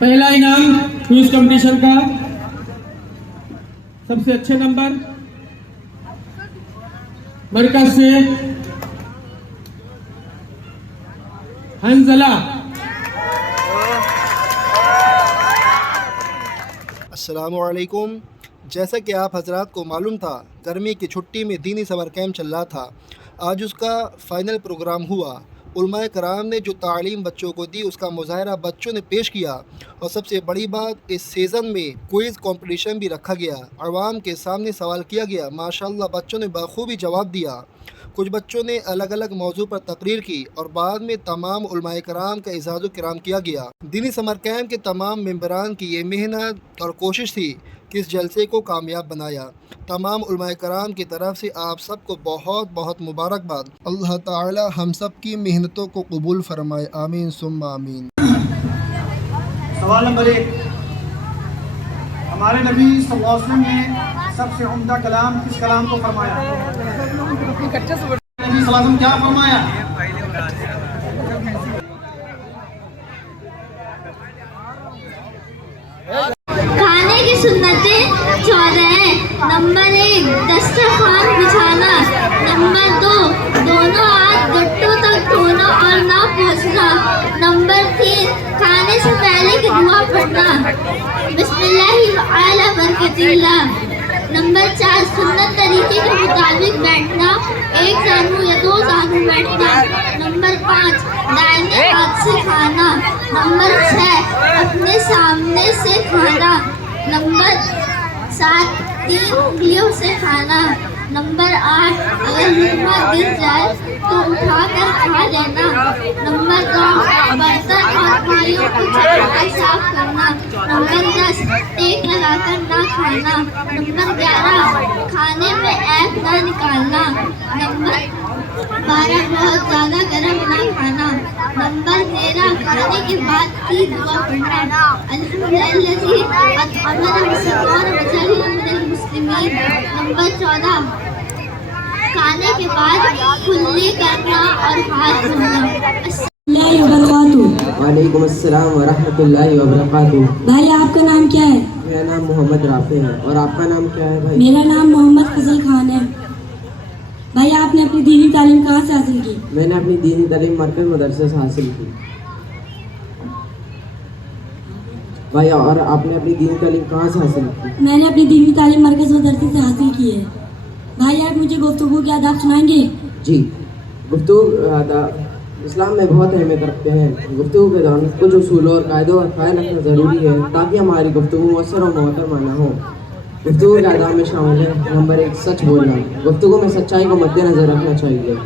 पहला इनाम quiz competition का सबसे अच्छे नंबर मरकज से हंजला। अस्सलामुअलैकुम। जैसा कि आप हजरात को मालूम था, गर्मी की छुट्टी में दीनी समर कैंप चल रहा था। आज उसका फ़ाइनल प्रोग्राम हुआ। उलमाए कराम ने जो तालीम बच्चों को दी उसका मुज़ाहरा बच्चों ने पेश किया, और सबसे बड़ी बात, इस सीज़न में क्विज़ कंपटीशन भी रखा गया। अवाम के सामने सवाल किया गया। माशाअल्लाह बच्चों ने बखूबी जवाब दिया। कुछ बच्चों ने अलग अलग मौजू पर तकरीर की और बाद में तमाम उलमाए कराम का इज़ाज़ो किराम किया गया। दीनी समर कैंप के तमाम मेंबरान की ये मेहनत और कोशिश थी कि इस जलसे को कामयाब बनाया। तमाम उलमाए कराम की तरफ से आप सबको बहुत बहुत मुबारकबाद। अल्लाह ताला हम सब की मेहनतों को कबूल फरमाए। आमीन सुम्मा आमीन। सवाल नंबर 1, हमारे नबी सल्लल्लाहु अलैहि वसल्लम ने सबसे उम्दा कलाम किस कलाम को फरमाया? नबी सल्लल्लाहु अलैहि वसल्लम क्या फरमाया? खाने की सुन्नतें 14 हैं। नंबर 1, दस्तरखान बिछाना। नंबर 2, दोनों हाथ घुटनों तक धोना और ना पोंछना। नंबर 3, खाने से पहले की दुआ पढ़ना, बिस्मिल्लाहि अला बरकतिल्लाह। नंबर 4, सुन्नत तरीके के मुताबिक बैठना, एक जानू या दो जानू बैठना। नंबर 5, दाहिने हाथ से खाना। नंबर 6, अपने सामने से खाना। नंबर 7, 3 उंगलियों से खाना। नंबर 8, अगर लुकमा गिर जाए तो उठाकर खा लेना। नंबर 9, बर्तन और थालियों को छुपाकर साफ करना। नंबर 10, टेक लगाकर ना खाना। नंबर 11, खाने में ऐप ना निकालना। नंबर 12, बहुत ज़्यादा गर्म ना खाना। नंबर 13, खाने के बाद की दुआ पढ़ना, अल्हम्दुलिल्लाहि अतअमना वसक़ाना वजअलना मिनल मुस्लिमीन। नंबर 14, खाने के बाद कुल्ली करना और हाथ धोना। वालेकुम अस्सलाम व रहमतुल्लाहि व बरकातुहू। भाई आपका नाम क्या है? मेरा नाम मोहम्मद राफी है। और आपका नाम क्या है भाई? मेरा नाम मोहम्मद फजल खान है। भाई आपने अपनी दीनी तालीम कहाँ से हासिल की? मैंने अपनी दीनी तालीम मरकज मदरसे से हासिल की। भाई और आपने अपनी दीनी तालीम कहाँ से हासिल की? मैंने अपनी दीनी तालीम मरकज मदरसे से हासिल की है। भाई आप मुझे गुफ्तगू के आदाब सुनाएंगे? जी, गुफ्तगू आदाब इस्लाम में बहुत अहमियत रखते हैं। गुफ्तगू के दौरान कुछ उसूलों और कायदों और ख्याल रखना ज़रूरी है ताकि हमारी गुफ्तगू मुअस्सर और मोहतरमा हो। गुफ्तगू के आदाब में शामिल है नंबर 1, सच बोलना। गुफ्तगू में सच्चाई को मद्देनज़र रखना चाहिए।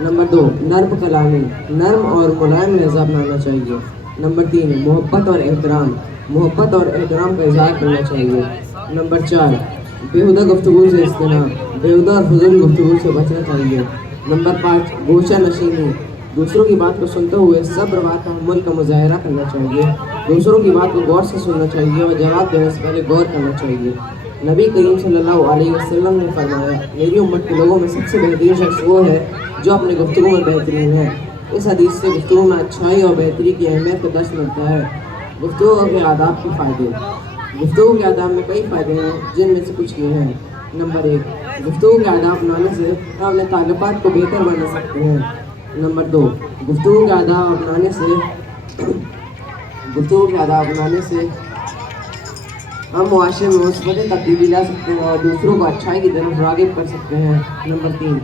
नंबर 2, नर्म कलामी, नर्म और मुलायम लहज़ा अपनाना चाहिए। नंबर 3, मोहब्बत और एहतराम, मोहब्बत और एहतराम का इज़हार करना चाहिए। नंबर 4, बेहुदा गुफ्तगू से इज्तनाब, बेहुदा और फजूल गुफ्तगू से बचना चाहिए। नंबर 5, गोशा नशीनी, दूसरों की बात को सुनते हुए सब्र व तहम्मुल का मुजाहरा करना चाहिए। दूसरों की बात को गौर से सुनना चाहिए और जवाब देने से पहले गौर करना चाहिए। नबी करीम सल्लल्लाहु अलैहि वसल्लम ने फरमाया, मेरी उम्मत के लोगों में सबसे बेहतरीन शख्स वो है जो अपने गुफ्तगू में बेहतरीन है। इस हदीस से गुफ्तगू में अच्छाई और बेहतरी की अहमियत का दर्श मिलता है। गुफ्तगू के आदाब के फ़ायदे। गुफ्तगू के आदाब में कई फ़ायदे हैं, जिनमें से कुछ ये हैं। नंबर 1, गुफ्तगू के आदाब अपनाने से हम अपने ताल्लुकात को बेहतर बना सकते हैं। नंबर 2, गुफ्तगू के आदाब अपनाने से हम मुआशरे में मुस्बत तब्दीली ला सकते हैं और दूसरों को अच्छाई की तरफ राग़िब कर सकते हैं। नंबर 3,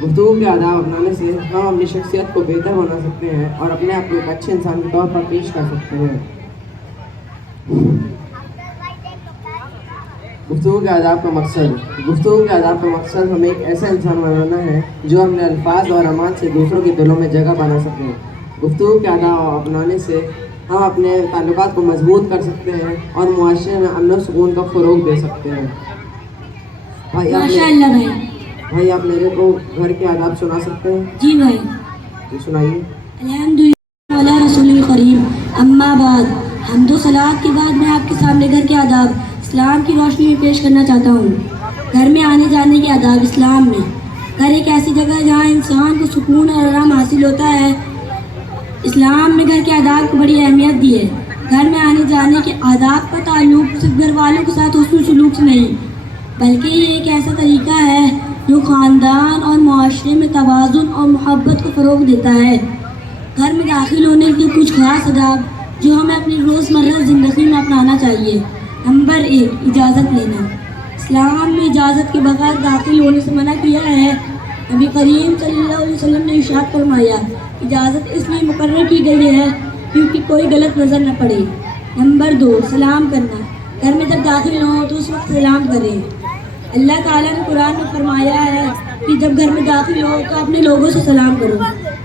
गुफ्तगू के आदाब अपनाने से हम अपनी शख्सियत को बेहतर बना सकते हैं और अपने आप को एक अच्छे इंसान के तौर पर पेश कर सकते हैं। गुफ्तगू के आदाब का मकसद। गुफ्तगू के आदाब का मकसद हमें एक ऐसा इंसान बनाना है जो अपने अल्फाज और अमाल से दूसरों के दिलों में जगह बना सकें। गुफ्तगू के आदाब अपनाने से हम अपने ताल्लुकात को मजबूत कर सकते हैं और मुआशरे में अमन और सुकून का फ़रोग़ दे सकते हैं। माशाअल्लाह भाई आप मेरे को घर के आदाब सुना सकते हैं? जी भाई। तो सुनाइए। अल्हम्दुलिल्लाह अला रसूलिल करीम, अम्मा बाद, हम्दो सलात के बाद मैं आपके सामने घर के आदाब इस्लाम की रोशनी में पेश करना चाहता हूँ। घर में आने जाने के आदाब इस्लाम में। घर एक ऐसी जगह है जहाँ इंसान को सुकून और आराम हासिल होता है। इस्लाम में घर के आदाब को बड़ी अहमियत दी है। घर में आने जाने کہ آداب کا تعلق صرف گھر والوں کے ساتھ حسن سلوک سے نہیں بلکہ یہ ایک ایسا طریقہ ہے جو خاندان اور معاشرے میں توازن اور محبت کو فروغ دیتا ہے۔ گھر میں داخل ہونے کے کچھ خاص آداب جو ہمیں اپنی روزمرہ زندگی میں اپنانا چاہیے۔ نمبر 1، اجازت لینا۔ اسلام میں اجازت کے بغیر داخل ہونے سے منع کیا ہے۔ نبی کریم صلی اللہ علیہ وسلم نے ارشاد فرمایا، اجازت اس لیے مقرر کی گئی ہے کیونکہ کوئی غلط نظر نہ پڑے۔ نمبر 2، سلام کرنا۔ گھر میں جب داخل ہوں تو اس وقت سلام کریں۔ اللہ تعالیٰ نے قرآن میں فرمایا ہے کہ جب گھر میں داخل ہو تو اپنے لوگوں سے سلام کرو۔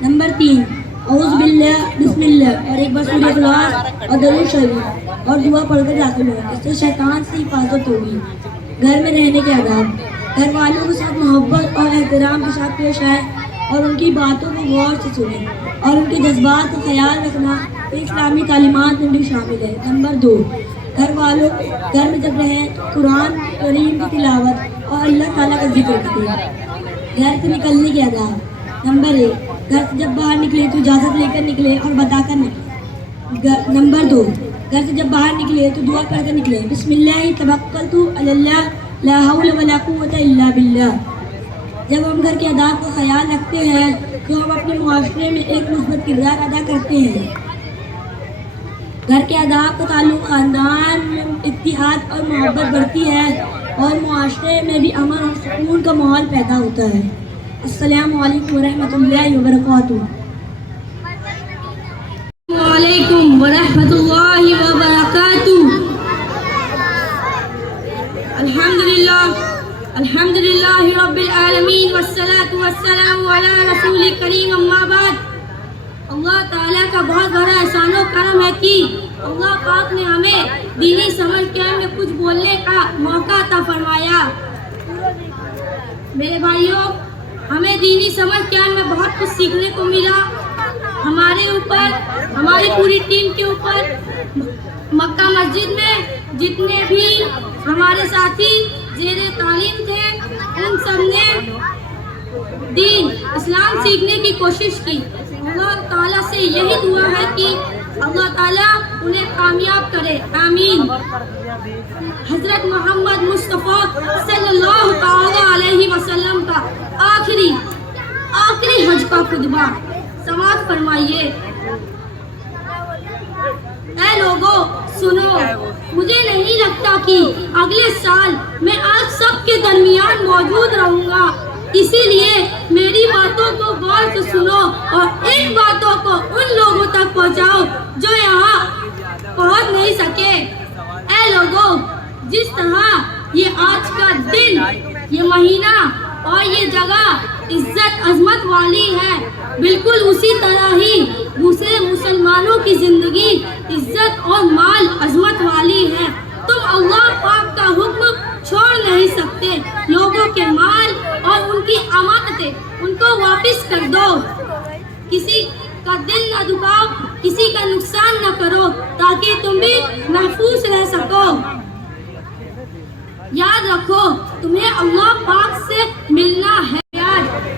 نمبر 3، اعوذ باللہ، بسم اللہ اور ایک بار سورہ اخلاص اور درود شریف اور دعا پڑھ کر داخل ہو، اس سے شیطان سے حفاظت ہوگی۔ گھر میں رہنے کے آداب۔ گھر والوں کے ساتھ محبت اور احترام کے ساتھ پیش آئیں اور ان کی باتوں کو غور سے سنیں اور ان کے جذبات کا خیال رکھنا اسلامی تعلیمات میں بھی شامل ہے۔ نمبر 2، گھر میں جب رہیں تو قرآن کریم کی تلاوت اور اللہ تعالیٰ کا ذکر کریں۔ گھر سے نکلنے کے آداب۔ نمبر 1، گھر سے جب باہر نکلے تو اجازت لے کر نکلے اور بتا کر نکلے۔ نمبر 2، گھر سے جب باہر نکلے تو دعا کر کر نکلے، بسم اللہ توکلت علی اللہ لا حول ولا قوت الا باللہ۔ جب ہم گھر کے آداب کا خیال رکھتے ہیں تو ہم اپنے معاشرے میں ایک مثبت کردار ادا کرتے ہیں۔ گھر کے آداب کا تعلق خاندان میں اتحاد اور محبت بڑھتی ہے اور معاشرے میں بھی امن اور سکون کا ماحول پیدا ہوتا ہے۔ السلام علیکم ورحمۃ اللہ وبرکاتہ۔ وعلیکم ورحمۃ اللہ وبرکاتہ۔ الحمدللہ رب العالمین والصلاة والسلام علی رسول کریم، اما بعد۔ اللہ تعالیٰ کا بہت بڑا احسان و کرم ہے کہ اللہ پاک نے ہمیں دینی سمجھ کیمپ میں کچھ بولنے کا موقع عطا فرمایا۔ میرے بھائیوں، ہمیں دینی سمجھ کیمپ میں بہت کچھ سیکھنے کو ملا۔ ہمارے اوپر، ہماری پوری ٹیم کے اوپر مکہ مسجد میں جتنے بھی ہمارے ساتھی زیر تعلیم تھے ان سب نے دین اسلام سیکھنے کی کوشش کی۔ اللہ تعالیٰ سے یہی دعا ہے کہ اللہ تعالیٰ انہیں کامیاب کرے، آمین۔ حضرت محمد مصطفیٰ صلی اللہ تعالیٰ علیہ وسلم کا آخری حج کا خطبہ سماعت فرمائیے۔ اے لوگو سنو، مجھے نہیں لگتا کہ اگلے سال میں آپ سب کے درمیان موجود رہوں گا، اسی لیے میری باتوں کو غور سے سنو اور ان باتوں کو ان لوگوں تک پہنچاؤ جو یہاں پہنچ نہیں سکے۔ اے لوگوں، جس طرح یہ آج کا دن، یہ مہینہ اور یہ جگہ عزت عظمت والی ہے، بالکل اسی طرح ہی دوسرے مسلمانوں کی زندگی عزت اور مال عظمت والی ہے۔ تم اللہ پاک کا حکم چھوڑ نہیں سکتے۔ لوگوں کے مال اور ان کی امانتیں ان کو واپس کر دو، کسی کا دل نہ دکھاؤ، کسی کا نقصان نہ کرو تاکہ تم بھی محفوظ رہ سکو۔ یاد رکھو، تمہیں اللہ پاک سے ملنا ہے،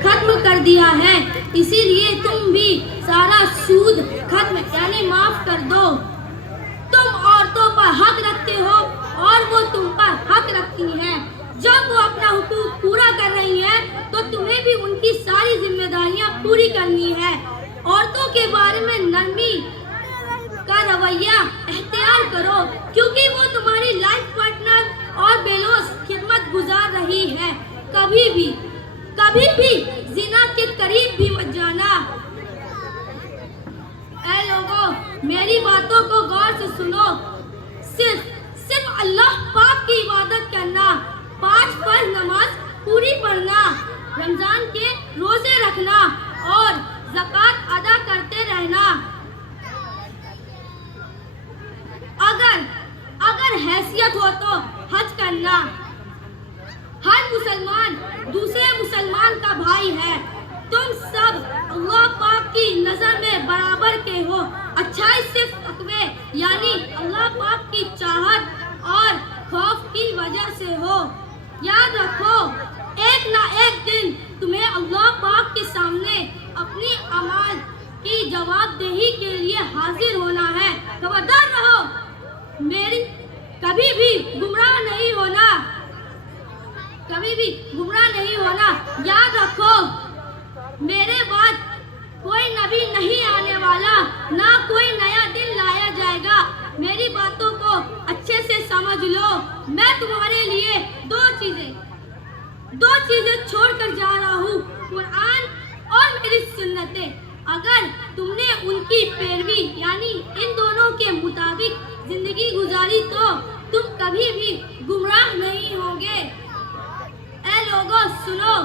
ختم کر دیا ہے، اسی لیے تم بھی سارا سود ختم یعنی معاف کر دو۔ تم عورتوں پر حق رکھتے ہو اور وہ تم پر حق رکھتی ہیں۔ جب وہ اپنا حقوق پورا کر رہی ہیں تو تمہیں بھی ان کی ساری ذمہ داریاں پوری کرنی ہے۔ عورتوں کے بارے میں نرمی کا رویہ اختیار کرو کیونکہ وہ تمہاری لائف پارٹنر اور بیلوس خدمت گزار رہی ہے۔ کبھی بھی زنا کے قریب بھی مت جانا۔ اے لوگوں، میری باتوں کو غور سے سنو۔ صرف اللہ پاک کی عبادت کرنا، 5 فرض نماز پوری پڑھنا، رمضان کے روزے رکھنا اور زکوٰۃ ادا کرتے رہنا۔ اگر حیثیت ہو تو حج کرنا۔ ہر مسلمان دوسرے مسلمان کا بھائی ہے۔ تم سب اللہ پاک کی نظر میں برابر کے ہو۔ اچھائی صرف تقوی یعنی اللہ پاک کی چاہت اور خوف کی وجہ سے ہو۔ یاد رکھو، ایک نہ ایک دن تمہیں اللہ پاک کے سامنے اپنی اعمال کی جواب دہی کے لیے حاضر ہونا ہے۔ خبردار رہو۔ दो चीजें छोड़ कर जा रहा हूँ, कुरान और मेरी सुन्नतें। अगर तुमने उनकी पैरवी यानी इन दोनों के मुताबिक जिंदगी गुजारी तो तुम कभी भी गुमराह नहीं होगे। ऐ लोगों सुनो,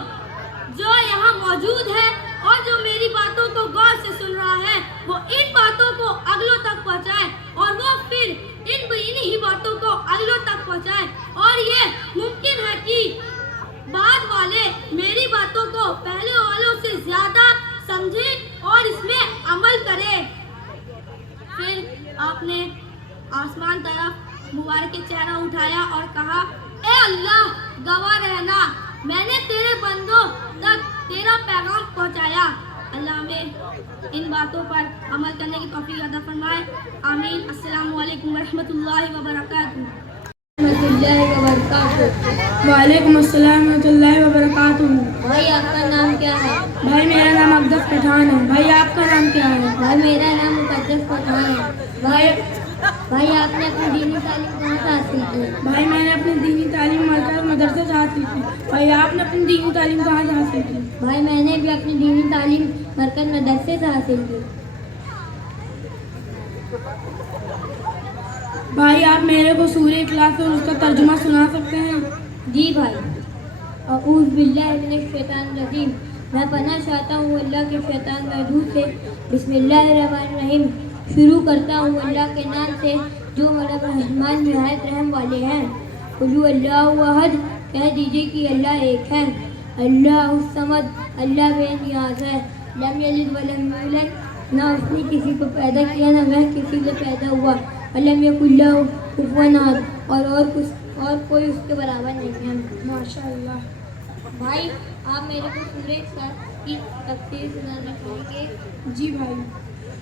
जो यहाँ मौजूद है और जो मेरी बातों को गौर से सुन रहा है वो इन बातों को अगलों तक पहुँचाए और वो फिर इन्हीं बातों को अगलों तक पहुँचाए। और ये मुमकिन है कि बाद वाले मेरी बातों को पहले वालों से ज्यादा समझे और इसमें अमल करे। फिर आपने आसमान तरफ मुबारक चेहरा उठाया और कहा, ए अल्लाह गवाह रहना, मैंने तेरे बंदों तक तेरा पैगाम पहुंचाया। अल्लाह में इन बातों पर अमल करने की तौफीक अता फरमाए। आमीन। अस्सलामु अलैकुम वरहमतुल्लाहि वबरकातुहू। वालेकुम अस्सलाम रहमतुल्लाहि व बरकातुहू। भाई आपका नाम क्या है? भाई मेरा नाम अब्दुल पठान है। भाई आपका नाम क्या है? भाई मेरा नाम मुकद्दस पठान है। भाई आपने अपनी दीनी तालीम कहाँ से हासिल की? भाई मैंने अपनी दीनी तालीम मरकज़ मदरसे से हासिल की। भाई आपने अपनी दीनी तालीम कहाँ से हासिल की? भाई मैंने भी अपनी दीनी तालीम मरकज़ मदरसे से हासिल की। भाई आप मेरे को सूरह इखलास और उसका तर्जुमा सुना सकते हैं? जी भाई। अऊज़ु बिल्लाहि मिनश शैतानिर रजीम। मैं पनाह चाहता हूँ अल्लाह के शैतान मरदूद से। बिस्मिल्लाहिर्रहमानिर्रहीम। शुरू करता हूँ अल्लाह के नाम से जो बड़ा रहमान निहायत रहम वाले हैं। कुलु अल्लाहु अहद, कह दीजिए कि अल्लाह एक है। अल्लाहुस समद, अल्लाह बेनियाज है। लम यलिद वलम यूलद, ना उसने किसी को पैदा किया ना वह किसी से पैदा हुआ। अलम यकुल लहू कुफुवन अहद, और कोई उसके बराबर नहीं है। माशाअल्लाह। भाई आप मेरे को सूरह इखलास की तफसीर सुनाना चाहेंगे? जी भाई।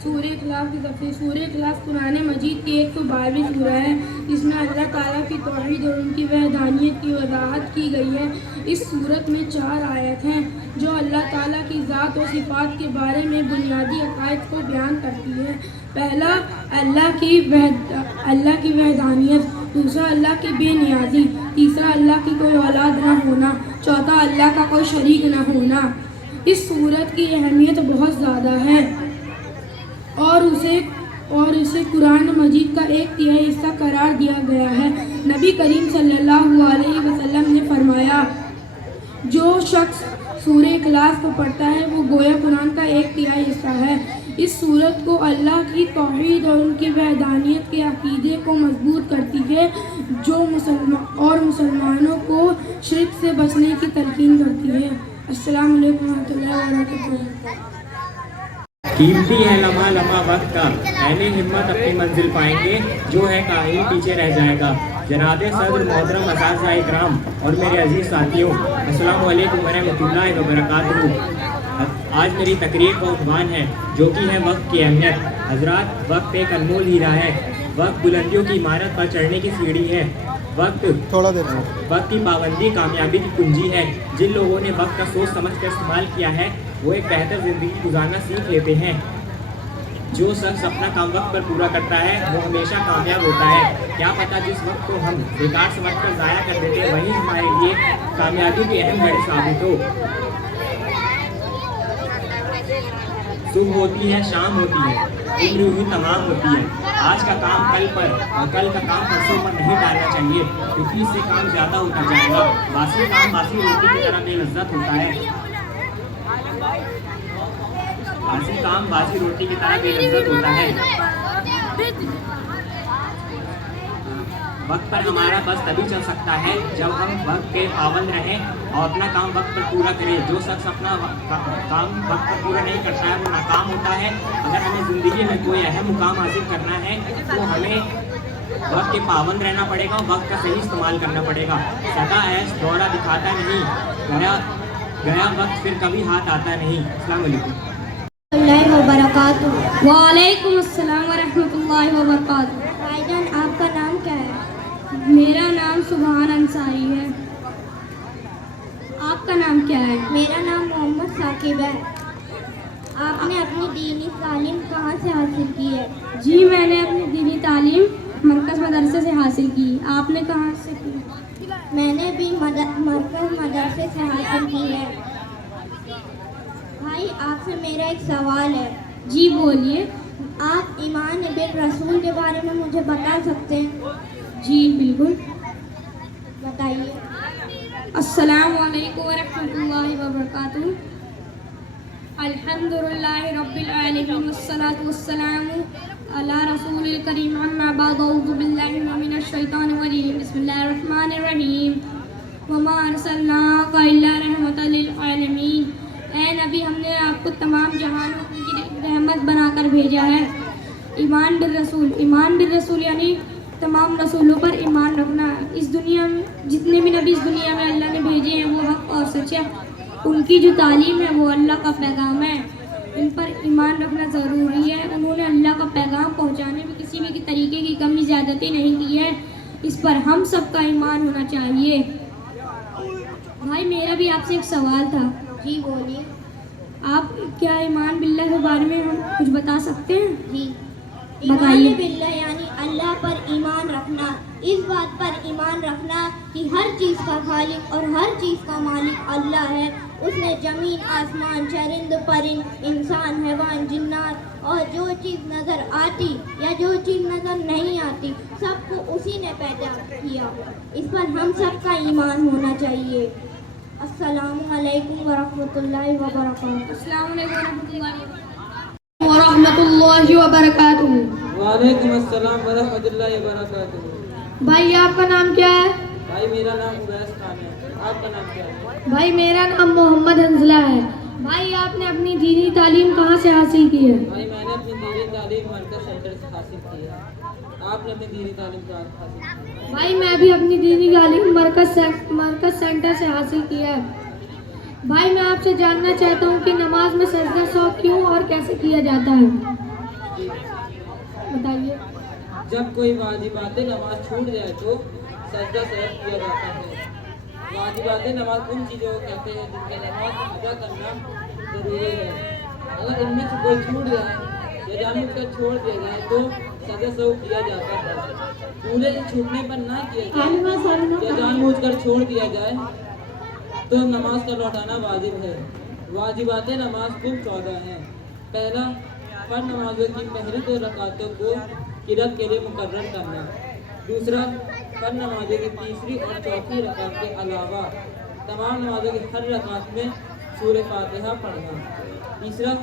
सूरह इखलास की तफसीर। सूरह इखलास कुरान मजीद की 112वीं सूरह है। इसमें अल्लाह ताला की तौहीद और उनकी वहदानियत की वजाहत की गई है। इस सूरत में 4 आयत हैं जो अल्लाह ताला की ज़ात और सिफ़ात के बारे में बुनियादी अक़ाइद को बयान करती है। पहला अल्लाह की वहदानियत, दूसरा अल्लाह की बेनियाजी, तीसरा अल्लाह की कोई औलाद न होना, चौथा अल्लाह का कोई शरीक न होना। इस सूरत की अहमियत बहुत ज़्यादा है और इसे कुरान मजीद का 1/3 हिस्सा करार दिया गया है। नबी करीम सल्लल्लाहु अलैहि वसल्लम ने फरमाया, जो शख्स सूरह इखलास को पढ़ता है वो गोया कुरान का 1/3 हिस्सा है। इस सूरत को अल्लाह की तौहीद और उनकी वहदानियत के अक़ीदे को मजबूत करती है जो मुसलमानों को शिर्क से बचने की तलकीन करती है। अस्सलामु अलैकुम रहमतुल्लाहि व बरकातुहू। कीमती है लम्हा लम्हा वक्त का, अहले हिम्मत अपनी मंजिल पाएंगे, जो है काहिल पीछे रह जाएगा। जनाब सदर मोहतरम असातिज़ा इकराम और मेरे अजीज़ साथियों, अस्सलामु अलैकुम वरहमतुल्लाहि व बरकातुहू। आज मेरी तकरीर का उन्वान है जो कि है वक्त की अहमियत। हजरात, वक्त एक अनमोल हीरा है। वक्त बुलंदियों की इमारत पर चढ़ने की सीढ़ी है। वक्त की पाबंदी कामयाबी की कुंजी है। जिन लोगों ने वक्त का सोच समझ कर इस्तेमाल किया है वो एक बेहतर ज़िंदगी गुजारना सीख लेते हैं। जो शख्स अपना काम वक्त पर पूरा करता है वो हमेशा कामयाब होता है। क्या पता जिस वक्त को हम बेकार समझ कर ज़ाया कर देते हैं वही हमारे लिए कामयाबी की अहम घड़ी साबित हो। सुबह होती है, शाम होती है, उम्र यूं तमाम होती है। आज का काम कल पर और कल का काम परसों पर नहीं डालना चाहिए क्योंकि इससे काम ज़्यादा होता जाएगा। बासी काम बासी रोटी की तरह बेलज़्ज़त होता है। बासी काम बासी रोटी की तरह बेलज़्ज़त होता है। वक्त पर हमारा बस तभी चल सकता है जब हम वक्त के पाबंद रहें और अपना काम वक्त पर पूरा करें। जो शख्स अपना काम वक्त पर पूरा नहीं करता है वो नाकाम होता है। अगर हमें ज़िंदगी में कोई अहम मुकाम हासिल करना है तो हमें वक्त के पाबंद रहना पड़ेगा, वक्त का सही इस्तेमाल करना पड़ेगा। सदा ऐश दौरा दिखाता नहीं, गया वक्त फिर कभी हाथ आता नहीं। अस्सलाम वालेकुम। वालेकुम अस्सलाम वरहमतुल्लाहि वबरकातुहू। भाईजान आपका नाम क्या है? मेरा नाम सुभान अंसारी है। आपका नाम क्या है? मेरा नाम मोहम्मद साकिब है। आपने अपनी दीनी तालीम कहाँ से हासिल की है? जी मैंने अपनी दीनी तालीम मरकज़ मदरसे से हासिल की। आपने कहाँ से की? मैंने भी मरकज़ मदरसे से हासिल की है। भाई आपसे मेरा एक सवाल है। जी बोलिए। आप ईमान बिल रसूल के बारे में मुझे बता सकते हैं? जी बिल्कुल। बताइए। अस्सलामु अलैकुम व रहमतुल्लाहि व बरकातुहू। अल्हम्दुलिल्लाहि रब्बिल आलमीन वस्सलातु वस्सलामु अला रसूलिल करीम अम्मा बाद अऊज़ु बिल्लाहि मिनश शैतानिर रजीम बिस्मिल्लाहिर रहमानिर रहीम वमा अरसलनाका इल्ला रहमतल लिल आलमीन। ऐ नबी, हमने आपको तमाम जहानों की रहमत बनाकर भेजा है। ईमान बिल रसूल यानी तमाम रसूलों पर ईमान रखना। इस दुनिया में जितने भी नबी इस दुनिया में अल्लाह ने भेजे हैं वो हक और सच है। उनकी जो तालीम है वो अल्लाह का पैगाम है। इन पर ईमान रखना ज़रूरी है। उन्होंने अल्लाह का पैगाम पहुंचाने में किसी भी तरीके की कमी ज़्यादती नहीं की है। इस पर हम सब का ईमान होना चाहिए। भाई मेरा भी आपसे एक सवाल था। जी बोलिए। आप क्या ईमान बिल्लाह के बारे में हम कुछ बता सकते हैं? जी। बताइए। ईमान बिल्लाह यानी अल्लाह पर ईमान रखना, इस बात पर ईमान रखना कि हर चीज़ का खालिक और हर चीज़ का मालिक अल्लाह है। उसने ज़मीन, आसमान, चरिंद परिंद, इंसान, हैवान, जिन्नात और जो चीज़ नज़र आती या जो चीज़ नज़र नहीं आती सबको उसी ने पैदा किया। इस पर हम सब का ईमान होना चाहिए। अस्सलामु अलैकुम व रहमतुल्लाहि व बरकातुहू। अस्सलामु अलैकुम व रहमतुल्लाहि व बरकातुहू। वालेकुम अस्सलाम व रहमतुल्लाहि व बरकातुहू। भाई आपका नाम क्या है? भाई मेरा नाम उवैस खान है। आपका नाम क्या है? भाई मेरा नाम मोहम्मद हंसला है। भाई आपने अपनी दीनी तालीम कहाँ से हासिल की है? भाई मैंने अपनी दीनी तालीम मरकज़ सेंटर से हासिल की है। आपने अपनी दीनी तालीम कहाँ हासिल की है? भाई मैं भी अपनी दीनी तालीम मरकज़ सेंटर से हासिल किया है। भाई मैं आपसे जानना चाहता हूँ कि नमाज में सजदा सौ क्यों और कैसे किया जाता है? बताइए। जब कोई वाजिबात नमाज छूट जाए तो सजदा सहव किया जाता है। वाजिबात नमाज उन चीज़ों को कहते हैं जिनके नमाज अदा करना ज़रूरी है। अगर इनमें से कोई छूट जाए या जानबूझकर छोड़ दिया जाए तो सजदा सहव किया जाता है। पूरे छूटने पर ना किया जाए या जानबूझकर छोड़ दिया जाए तो नमाज का लौटाना वाजिब है। वाजिबात नमाज कुल 14 हैं। पहला, फर्ज नमाजों की पहली 2 रकातों को किरात के लिए मुकर्रर करना। दूसरा, फर्ज नमाजों की तीसरी और चौथी रकात के अलावा तमाम नमाजों की हर रकात में सूरह फातिहा पढ़ना। तीसरा,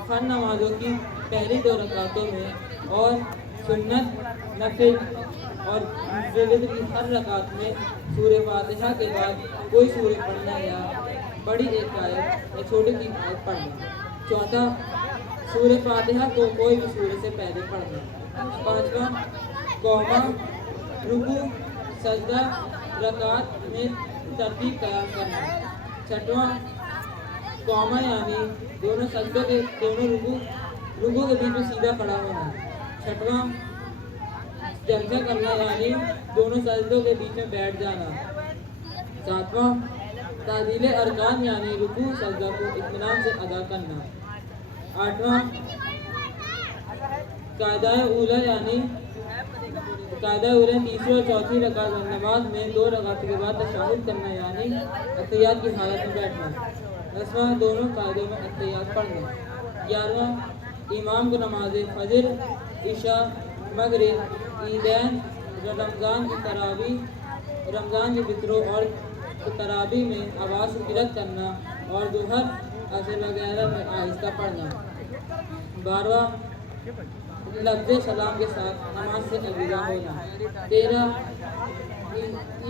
फर्ज नमाजों की पहली 2 रकातों में और सुन्नत, नफिल और विविध की हर रकात में सूरह फातिहा के बाद कोई सूरह पढ़ना या बड़ी एक आयत या छोटी की आयत पढ़ना। चौथा, सूरह फातिहा को कोई भी सूरह से पहले पढ़ना। पाँचवा, कौमा, रुकू, सजदा, रकात में तरतीब कायम करना। छठवां, कौमा यानी दोनों सजदों के दोनों रुकू के बीच में सीधा खड़ा होना। छठवां, जलसा करना यानी दोनों सजदों के बीच में बैठ जाना। सातवां, तादील अरकान यानी रुकू सजदा को इत्मीनान से अदा करना। आठवां, कायदा उला यानी तीसरी और चौथी रकात नमाज में 2 रकातों के बाद तशहुद करना यानी अत्तहियात की हालत में बैठना। 10वां, दोनों कायदों में अत्तहियात पढ़ना। 11वां, इमाम को नमाज फजर, इशा, मगरिब, ईदैन, रमज़ान की तरावी, रमज़ान के फित्रों और तरावी में आवाज़ से किरात करना और दुहर, असर वगैरह में आहिस्ता पढ़ना। 12वां, लफ्ज़ सलाम के साथ नमाज से अलविदा होना। 13,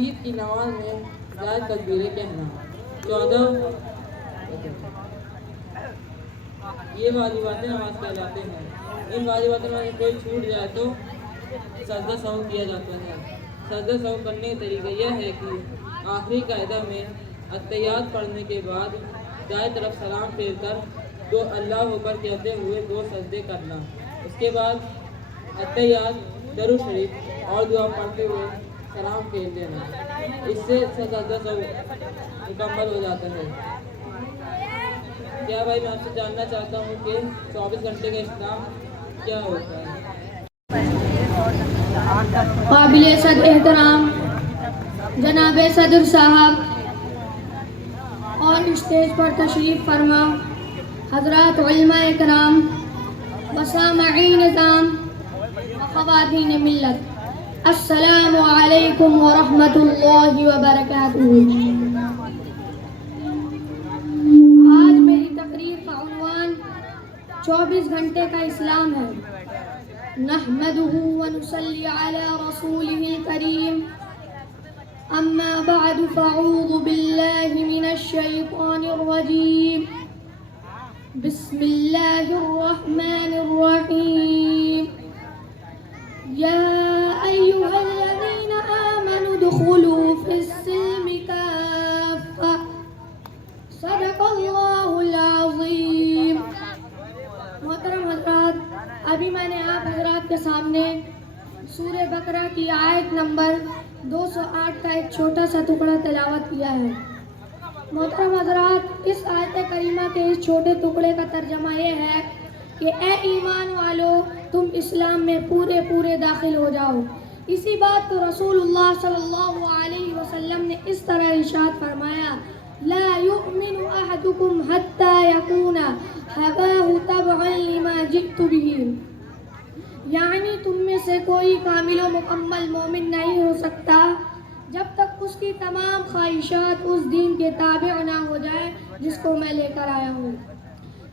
ईद की नमाज में जायज़ तकबीरें कहना। 14, ये वाजिबात नमाज कहलाते हैं। इन वाजिबात नमाज कोई छूट जाए तो सजदा सहव किया जाता है। सजदा सहव करने का तरीका यह है कि आखिरी कायदा में अत्तहियात पढ़ने के बाद दाएं तरफ सलाम फेर कर 2 अल्लाह अकबर कहते हुए 2 सजदे करना। उसके बाद अत्तहियात, दरूद शरीफ और दुआ पढ़ते हुए सलाम फेर देना। इससे सजदा सहव मुकम्मल हो जाता है। क्या भाई मैं आपसे जानना चाहता हूँ कि 24 घंटे का इस्लाम क्या होता है? قابل صد احترام جناب صدر صاحب اور اسٹیج پر تشریف فرما حضرات علماء اکرام وسامعین نظام وخواتین ملت، السلام علیکم ورحمۃ اللہ وبرکاتہ۔ آج میری تقریر کا عنوان 24 گھنٹے کا اسلام ہے۔ نحمدہ ونصلی علی رسولہ الکریم، اما بعد فاعوذ باللہ من الشیطان الرجیم، بسم اللہ الرحمن الرحیم، یا ایہا الذین آمنوا ادخلوا فی السلم کافہ، صدق اللہ العظیم۔ محترم حضرات، ابھی میں نے آپ حضرات کے سامنے سورہ بقرہ کی آیت نمبر 208 کا ایک چھوٹا سا ٹکڑا تلاوت کیا ہے۔ محترم حضرات، اس آیت کریمہ کے اس چھوٹے ٹکڑے کا ترجمہ یہ ہے کہ اے ایمان والو، تم اسلام میں پورے داخل ہو جاؤ۔ اسی بات کو رسول اللہ صلی اللہ علیہ وسلم نے اس طرح ارشاد فرمایا، لا يؤمن احدكم حتى يكون هواه تبعا لما جئت به، یعنی تم میں سے کوئی کامل و مکمل مومن نہیں ہو سکتا جب تک اس کی تمام خواہشات اس دین کے تابع نہ ہو جائے جس کو میں لے کر آیا ہوں۔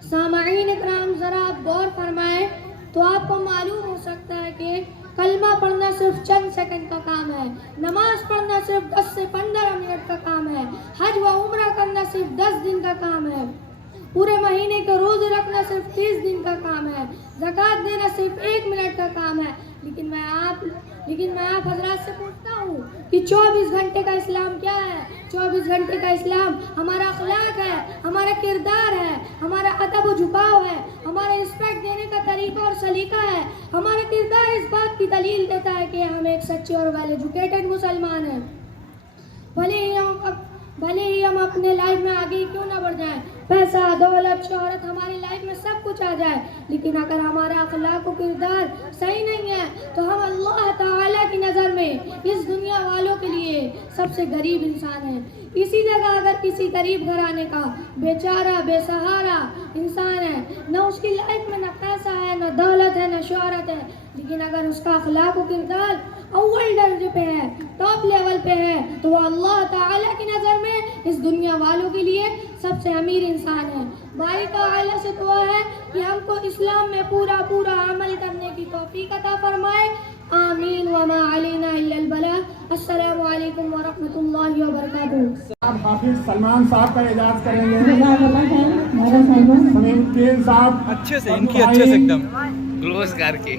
سامعین اکرام، ذرا آپ غور فرمائیں تو آپ کو معلوم ہو سکتا ہے کہ کلمہ پڑھنا صرف چند سیکنڈ کا کام ہے، نماز پڑھنا صرف 10 سے 15 منٹ کا کام ہے، حج و عمرہ کرنا صرف 10 دن کا کام ہے، پورے مہینے کے روزے رکھنا صرف 30 دن کا کام ہے، زکوٰۃ دینا صرف 1 منٹ کا کام ہے۔ لیکن میں آپ حضرات سے پوچھتا ہوں کہ 24 گھنٹے کا اسلام کیا ہے؟ 24 گھنٹے کا اسلام ہمارا اخلاق ہے، ہمارا کردار ہے، ہمارا ادب و جھکاؤ ہے، ہمارا رسپیکٹ دینے کا طریقہ اور سلیقہ ہے۔ ہمارا کردار اس بات کی دلیل دیتا ہے کہ ہم ایک سچے اور ویل ایجوکیٹڈ مسلمان ہیں۔ بھلے ہی ہم اپنے لائف میں آگے کیوں نہ بڑھ جائیں، پیسہ، دولت، شہرت ہماری لائف میں سب کچھ آ جائے، لیکن اگر ہمارا اخلاق و کردار صحیح نہیں ہے تو ہم اللہ تعالیٰ کی نظر میں اس دنیا والوں کے لیے سب سے غریب انسان ہیں۔ اسی جگہ اگر کسی غریب گھرانے کا بیچارہ بے سہارا انسان ہے، نہ اس کی لائف میں نہ پیسہ ہے، نہ دولت ہے، نہ شہرت ہے، لیکن اگر اس کا اخلاق و کردار اول درجے پہ ہے، ٹاپ لیول پہ ہے، تو وہ اللہ تعالیٰ کی نظر میں اس دنیا والوں کے لیے سب سے امیر انسان ہے۔ باری تعالیٰ سے دعا ہے کہ ہم کو اسلام میں پورا عمل کرنے کی توفیق عطا فرمائے، آمین وما علینا الا البلاغ۔ السلام علیکم ورحمۃ اللہ وبرکاتہ۔ آپ حافظ سلمان صاحب کا اعزاز کریں گے۔ سمیم الدین صاحب اچھے سے ان کی اچھے سے ایک دم کلوز کر کے